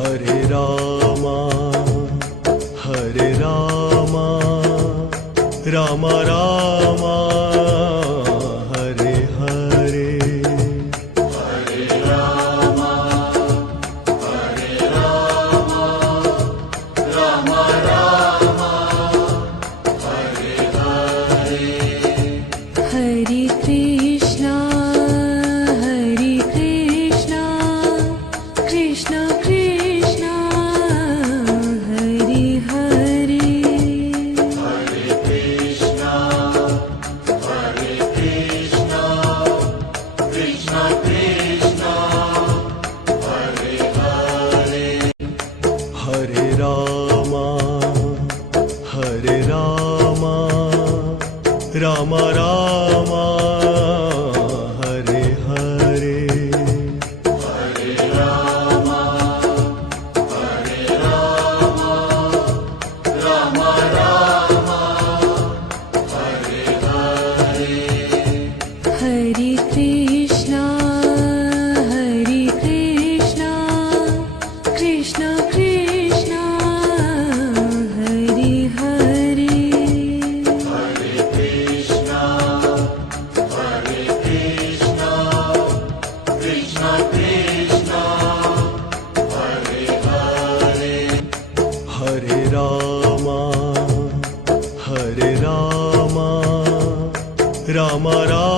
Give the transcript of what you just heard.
Hare Rama Ram Rama Hare Hare Hare Rama Ram Rama Hare Hare. Hare Krishna Krishna Krishna Hare Hare. Hare Krishna Krishna Krishna Hare Hare. Hare Rama Ram Rama Hare Hare. Hare Rama Ram Rama Hare Hare. Hare Krishna Krishna Krishna Hare Hare. Hare Krishna Krishna Krishna Hare Hare. Hare Rama Ram Rama